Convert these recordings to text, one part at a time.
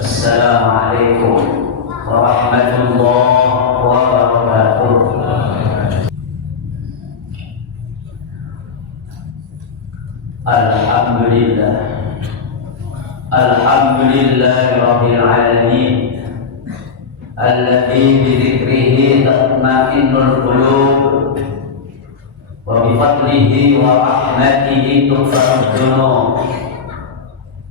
Assalamualaikum warahmatullahi wabarakatuh. Alhamdulillah, alhamdulillahirabbil alamin, alladzi bi dzikrihi tatma'innul qulub wa bi fadlihi wa rahmatihi tughfarud dzunub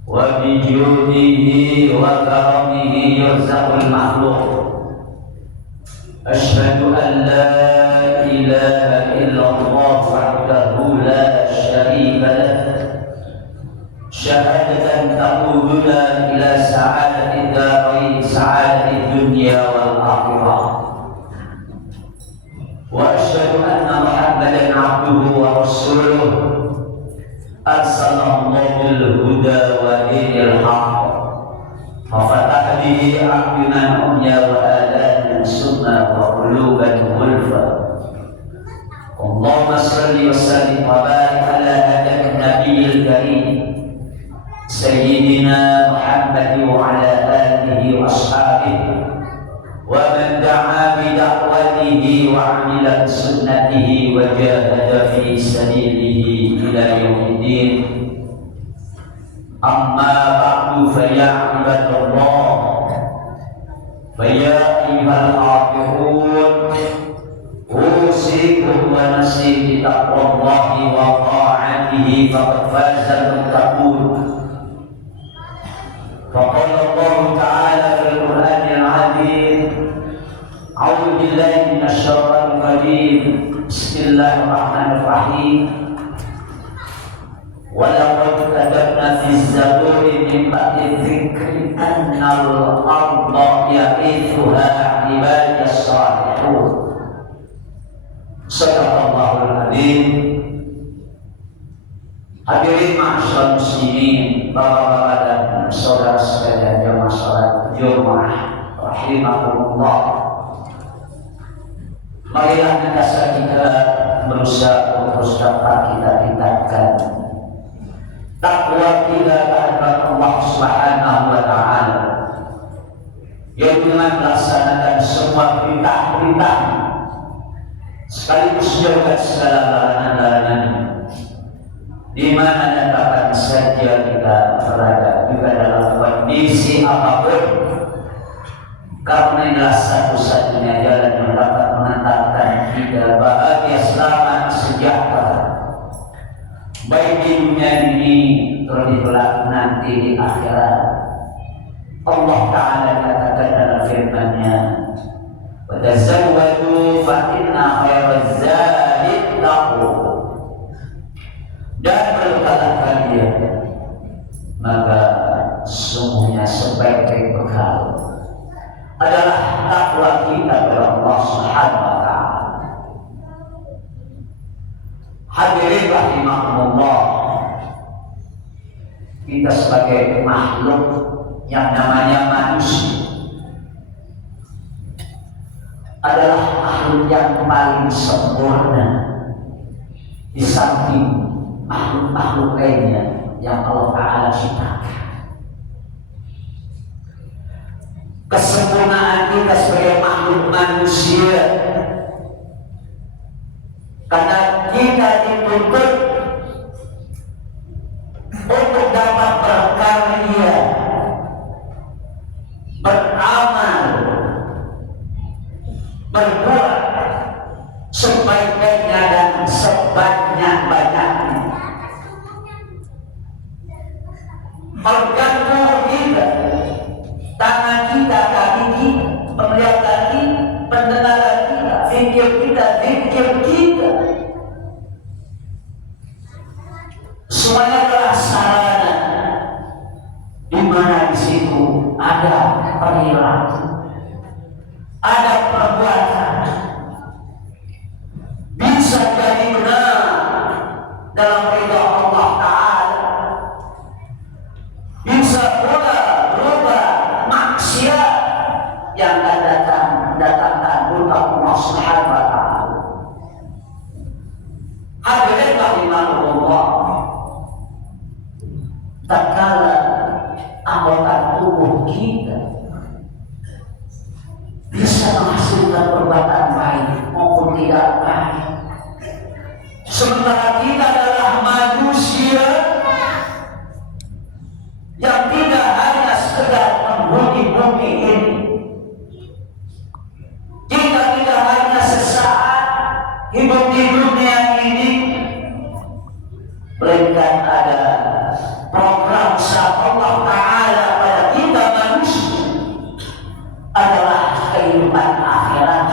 wa bi judihi wa karamihi yurzaqul makhluq. Asyhadu an la ilaha illallah wahdahu la syarika lah, syahadatan taquduna ila sa'adati darain, sa'adati dunya wal akhirah. Wa asyhadu anna Muhammadan abduhu wa rasuluh, arsalallahu bil huda wa dinil haqq, fafataha bihi a'yunan umya wa adana summa wa quluban ghulfa. Allahumma salli wa sallim wa barik ala hadha nabiyil karim sayyidina Muhammad wa ala alihi wa ashabihi wa man da'a bi da'watihi wa 'amila bi sunnatihi wa jahada fi sabilihi ila yaumiddin. Amma ba'du, fa ya ibadallah, fa ya ayyuhal hafizun, usikum wa nafsi bi taqwallahi wa ta'atihi, faqad fazal muttaqun. فقال الله تعالى في القرآن العظيم: أعوذ بالله من الشيطان الرجيم، بسم الله الرحمن الرحيم. ولقد كتبنا في الزبور من بعد الذكر أن الأرض يرثها عبادي الصالحون. صدق الله العظيم. Hadirin ma'asyiral muslimin, bapak-bapak dan saudara sekalian jamaah salat Jumat rahimakumullah. Marilah kita berusaha untuk dapat kita tingkatkan takwa kita kepada Allah Subhanahu wa taala, yang dengan melaksanakan semua perintah-perintah sekaligus menjauhkan segala larangan-larangan, di mana dan kapan saja kita berada, juga dalam kondisi apapun, karena inilah satu-satunya jalan yang dapat mengantarkan kita bahagia, selamat, sejahtera, baik di dunia ini terlebih kelak nanti di akhirat. Allah Ta'ala katakan dalam firman-Nya: "Wa tazawwadu fa inna khairaz zadi taqwa." Dan berkata kalian, maka sungguhnya sebaik-baik bekal adalah takwa kita kepada Allah Subhanahu wa taala. Hadirin rahimakumullah, kita sebagai makhluk yang namanya manusia adalah makhluk yang paling sempurna di samping makhluk-makhluk lainnya yang Allah Ta'ala ciptakan. Kesempurnaan kita sebagai makhluk manusia karena kita dituntut untuk dapat berkarya, beramal, berbuat sebaik-baiknya dan sebanyak-banyaknya. Organ tubuh kita, tangan kita, kaki kita, penglihatan kita, pendengaran kita, zikir kita, semuanya adalah sarana di mana di situ ada perilaku, ada perbuatan, bisa jadi benar dalam ridha Allah Ta'ala, bisa pula berubah maksiat yang datangkan murka Allah Subhanahu wa taala. Hadirin rahimahullah, tatkala anggota tubuh tubuh kita bisa menghasilkan perbuatan baik maupun tidak baik. Sementara kita adalah manusia yang tidak hanya sekedar menghuni bumi ini. Kita tidak hanya sesaat hidup di dunia ini, melainkan ada program Allah Ta'ala pada kita manusia adalah kehidupan akhirat.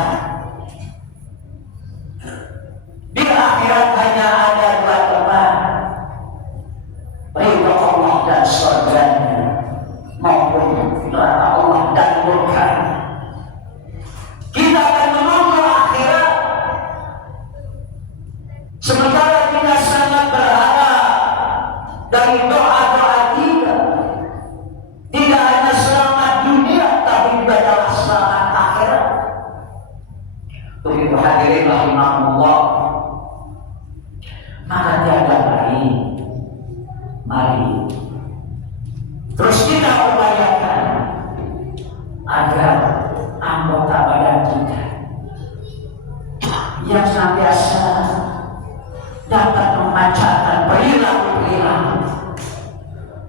Di akhirat hanya ada dua tempat, ridha Allah dan surganya, maupun neraka Allah dan murkanya. Kita akan menuju akhirat, sementara kita sangat berharap dari doa-doa kita tidak hanya selamat dunia, tapi juga adalah selamat akhirat. Begitu hadirin rahimahullah, maka tiada lain, mari terus kita upayakan agar anggota badan kita yang senantiasa dapat memancarkan perilaku-perilaku,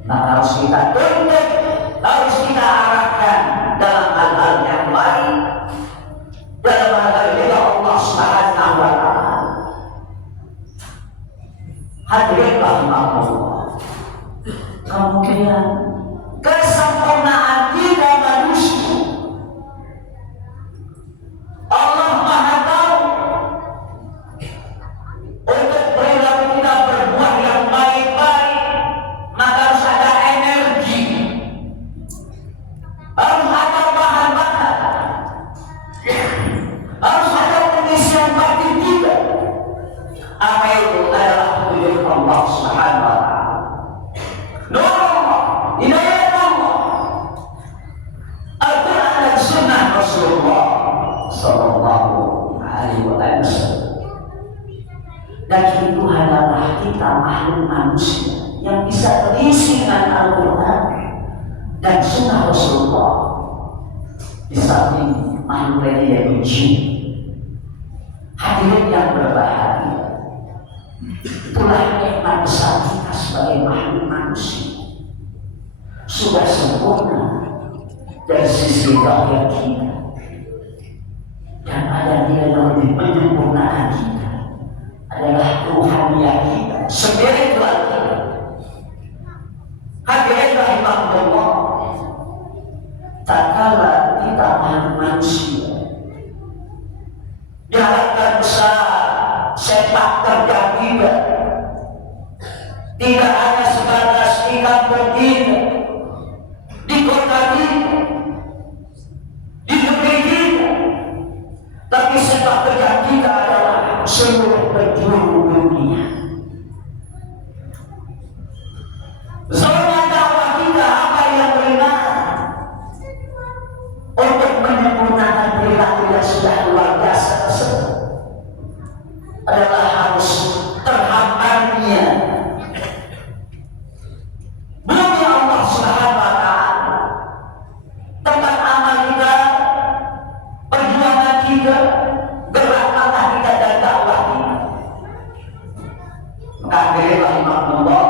maka harus kita tuntut, harus kita arahkan dalam hal-hal yang baik, dalam hal-hal yang Allah Subhanahu wa Ta'ala. Hadirin rahimahullah, kemudian kesempurnaan kita manusia, Allah Maha tahu. Untuk perilaku kita berbuat yang baik-baik, maka harus ada energi, harus ada bahan bakar, harus ada pengisian batin kita. Apa itu adalah petunjuk Allah Subhanahu wa Ta'ala, nur Allah, hidayah Allah, Al-Quran dan Sunnah Rasulullah Sallallahu Alaihi Wasallam. Dan itu adalah kita makhluk manusia yang bisa terisi dengan Al-Quran dan Sunnah Rasulullah, di samping makhluk lainnya yang jin. Hadirin yang berbahagia, itulah nikmat besar kita sebagai makhluk manusia, sudah sempurna dari sisi zahir kita, dan ada nilai yang lebih menyempurnakan kita adalah ruhaniyah kita, spiritual kita. Hadirin rahimahullah, tak kala kita makhluk manusia diharapkan besar sepak terjang kita, tidak hanya sebatas di kampung kita, di kota kita, di negeri kita, tapi sepak terjang kita adalah seluruh penjuru dunia. Zona dakwah kita apa yang benar untuk menyempurnakan perilaku yang sudah luar biasa tersebut adalah harus terhamparnya bumi Allah Subhanahu wa Ta'ala, tempat amal kita, perjuangan kita, gerak langkah kita dan dakwah kita. Maka hadirin rahimahullah,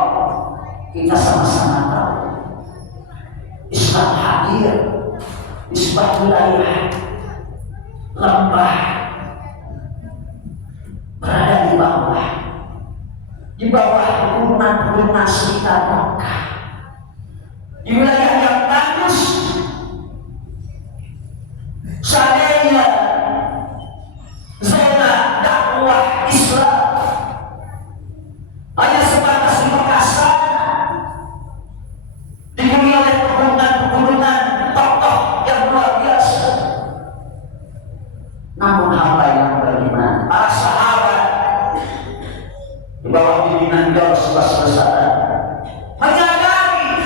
kita sama-sama tahu Islam hadir di sebuah wilayah lembah, berada di bawah gunung sekitar Mekah, di wilayah yang tandus. Seandainya zona dakwah Islam hanya sebatas di Mekah sana, dipenuhi oleh pegunungan tokoh yang luar biasa, namun hamba yang beriman, para sahabat di bawah pimpinan Rasulullah SAW menyadari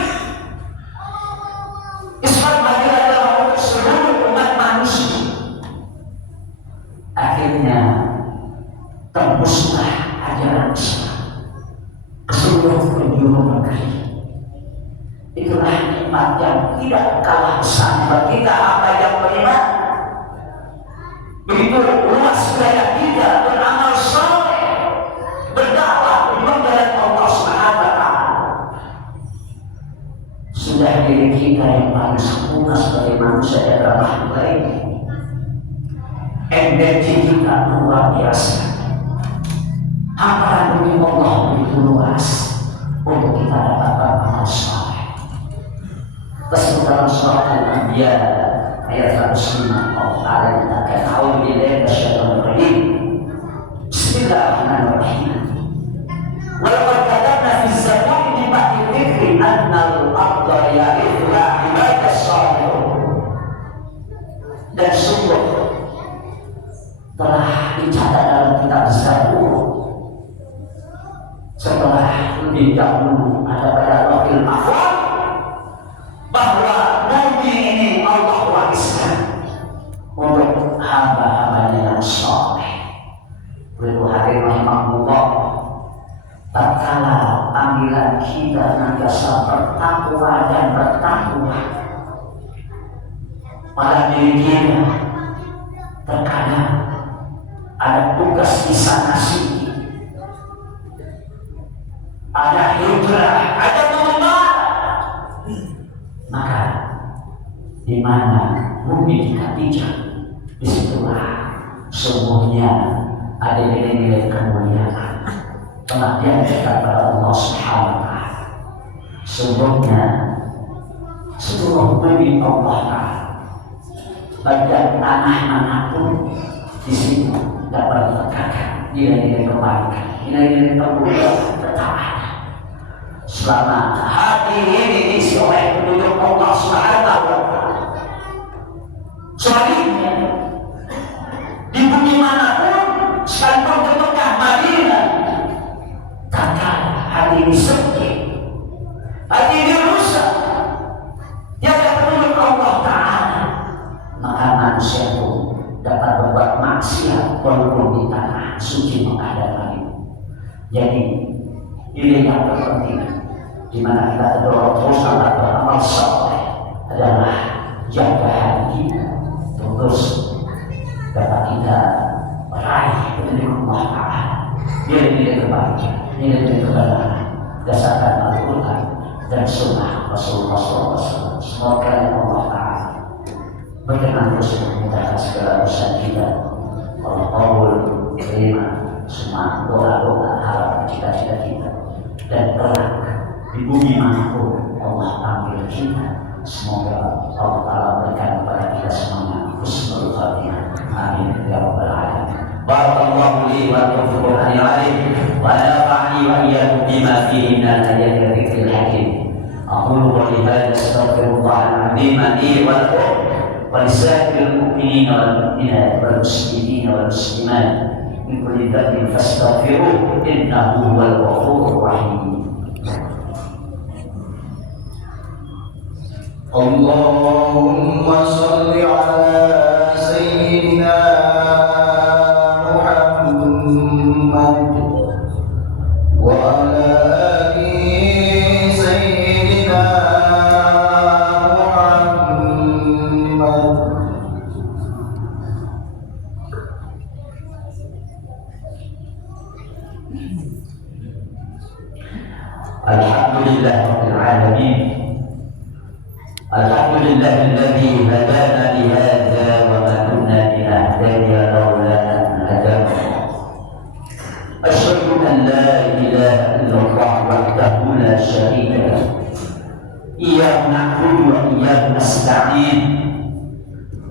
nikmat yang tidak kalah besar kita apa yang beriman. Begitu luas daya kita beramal saleh, berdakwah membela Allah Subhanahu wa taala. Sudah diri kita yang paling sempurna sebagai manusia adalah makhluk lain. Energi kita luar biasa. Hamparan bumi Allah begitu luas untuk kita dapat beramal saleh. Tersebut dalam surah Al-Anbiya ayat 105 Allah Ta'ala mengatakan a'udzubillahi minasyaitonir rajim. Bismillahirrahmanirrahim. Wa laqad katabna fi zaburi min ba'di dzikri anna al-ardha yarithuha ibadas salihun. Dan sungguh telah dicatat dalam kitab Zabur setelah lebih dahulu ada pada Lauhul Mahfuz bahwa bumi ini Allah wariskan untuk hamba-hambanya yang saleh. Ibu hadirin rahimahullah, tatkala panggilan kita nantiasa bertakwa dan bertakwa pada diri kita, terkadang ada tugas di sana sini, ada hijrah, ada pengembara. Maka di mana bumi kita pijak, disitulah sungguhnya ada nilai-nilai kemuliaan, pengabdian kita kepada Allah Subhanahu wa taala. Sungguhnya seluruh bumi Allah Ta'ala, bagian tanah manapun di situ dapat menegakkan nilai-nilai kebaikan, nilai-nilai kemuliaan tetap ada. Selama hati ini diisi oleh penduduk Allah Subhanahu wa taala. Sebaliknya, di bumi manapun, sekalipun ke Mekah, Madinah, tatkala hati ini sepi, hati ini rusak, tiada penduduk Allah Ta'ala, maka manusia pun dapat berbuat maksiat walaupun di tanah suci Mekah dan Madinah. Jadi ini yang terpenting, di mana kita terdorong terus dapat beramal saleh adalah jaga hati kita, terus dapat kita raih petunjuk Allah Ta'ala. Nilai-nilai kebaikan, nilai-nilai kebenaran berdasarkan Al-Quran dan Sunnah Rasulullah SAW. Semoga Allah Ta'ala berkenan terus memudahkan segala urusan kita. Allah kabul terima semua doa-doa, harapan, cita-cita kita, dan kelak di bumi manapun Allah panggil kita, semoga Allah Ta'ala berikan kepada kita semuanya husnul khatimah. Amin ya rabbal alamin. Barakallahu li wa lakum fil Qur'anil azim wa nafa'ani wa iyyakum bima fihi minal ayati wa dzikril hakim. Aqulu qawli hadza astaghfirullahal azim li wa lakum wa lisa'iril mu'minina wal mu'minat wal muslimina wal muslimat min kulli dhanbin fastaghfiruhu innahu huwal ghafurur rahim. Allahumma shalli ala sayyidina Muhammad wa ala ali sayyidina Muhammad. Alhamdulillah rabbil alamin. Alhamdulillahilladzi hadana li hadza wa ma kunna linahtadiya laula an hadana. Asyhadu an la ilaha illallah wahdahu la syarika lahu. Iyyahu na'budu wa iyyahu nasta'in.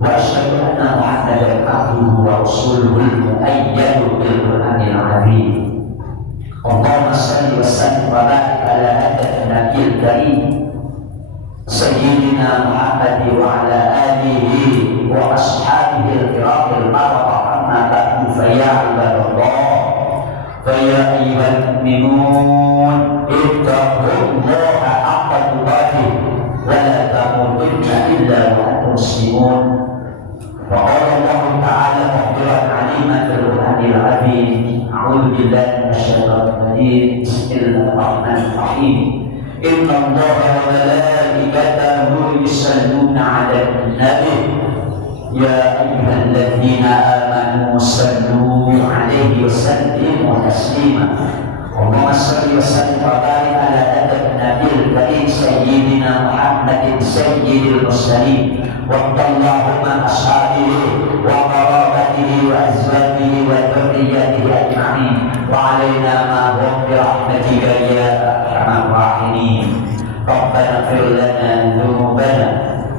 Wa asyhadu anna Muhammadan abduhu wa rasuluhul mu'ayyadu bil Qur'anil azim. Allahumma shalli wa sallim wa barik ala hadha nabiyil karim Sayyidina Muhammad wa ala alihi wa ashabihi al-kiramil bararah. Amma ba'du, fa ya ibadallah, fa ya ayyuhal mu'minun ittaqullaha haqqa tuqatih wa la tamutunna illa wa antum muslimun. Wa qala Allah Ta'ala mukhbiran 'aliman fil Qur'anil 'azim. A'udzu billahi minasyaitonir rajim. Bismillahirrahmanirrahim. Inna Allah wa malaikatahu yusalluna 'alan nabi ya ayyuhalladzina amanu sallu 'alaihi wa sallimu taslima. Allahumma shalli wa sallim wa barik ala nabiyyil karim sayyidina Muhammadin sayyidil mursalin wa Allahumma ashabihi wa qarabatihi wa azwajihi wa dhurriyyatihi ajma'in wa 'alaina ma'hum bi rahmatika ya arhamar rahimin. Rabbana ighfir lana dhunubana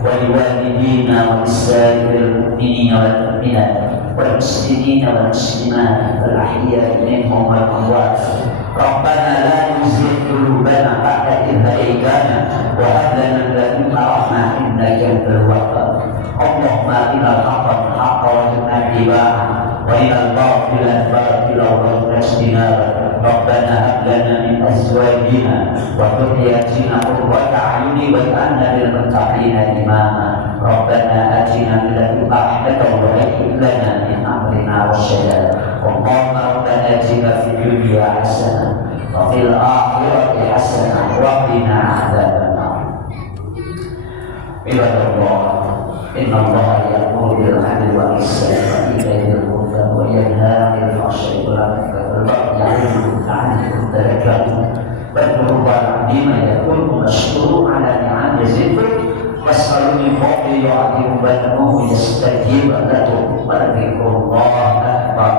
wa liwalidina wa lisa'iril mu'minina wal mu'minat wal muslimina wal muslimat wal ahya'i minhum wal amwat. Rabbana la tuzigh qulubana ba'da idh hadaytana wa hab lana min ladunka rahmah innaka antal wahhab. Allahumma arinal haqqa bil haqqi warzuqna ittiba'ah wa arinal batila bil batili warzuqna ijtinabah. Rabbana hab lana min azwajina wa dhurriyyatina qurrata a'yunin waj'alna lil muttaqina imama. Rabbana atina min ladunka rahmatan wa hayyi' lana min amrina rasyada. Allahumma rabbana atina fid dunya hasanah wa fil akhirati hasanah wa qina adzabannar. Ibadallah, inna Allaha ya'muru bil 'adli wal ihsani wa ita'i dzil qurba wa yanha 'anil fahsya'i wal munkari wal baghi ya'idukum la'allakum tadhakkarun. Wadhkurullaha 'azima yadhkurkum washkuru 'ala ni'amihi yazidkum was'alu min fadlihi yu'tikum wad'uhu yastajib lakum wa dhikrullahi akbar.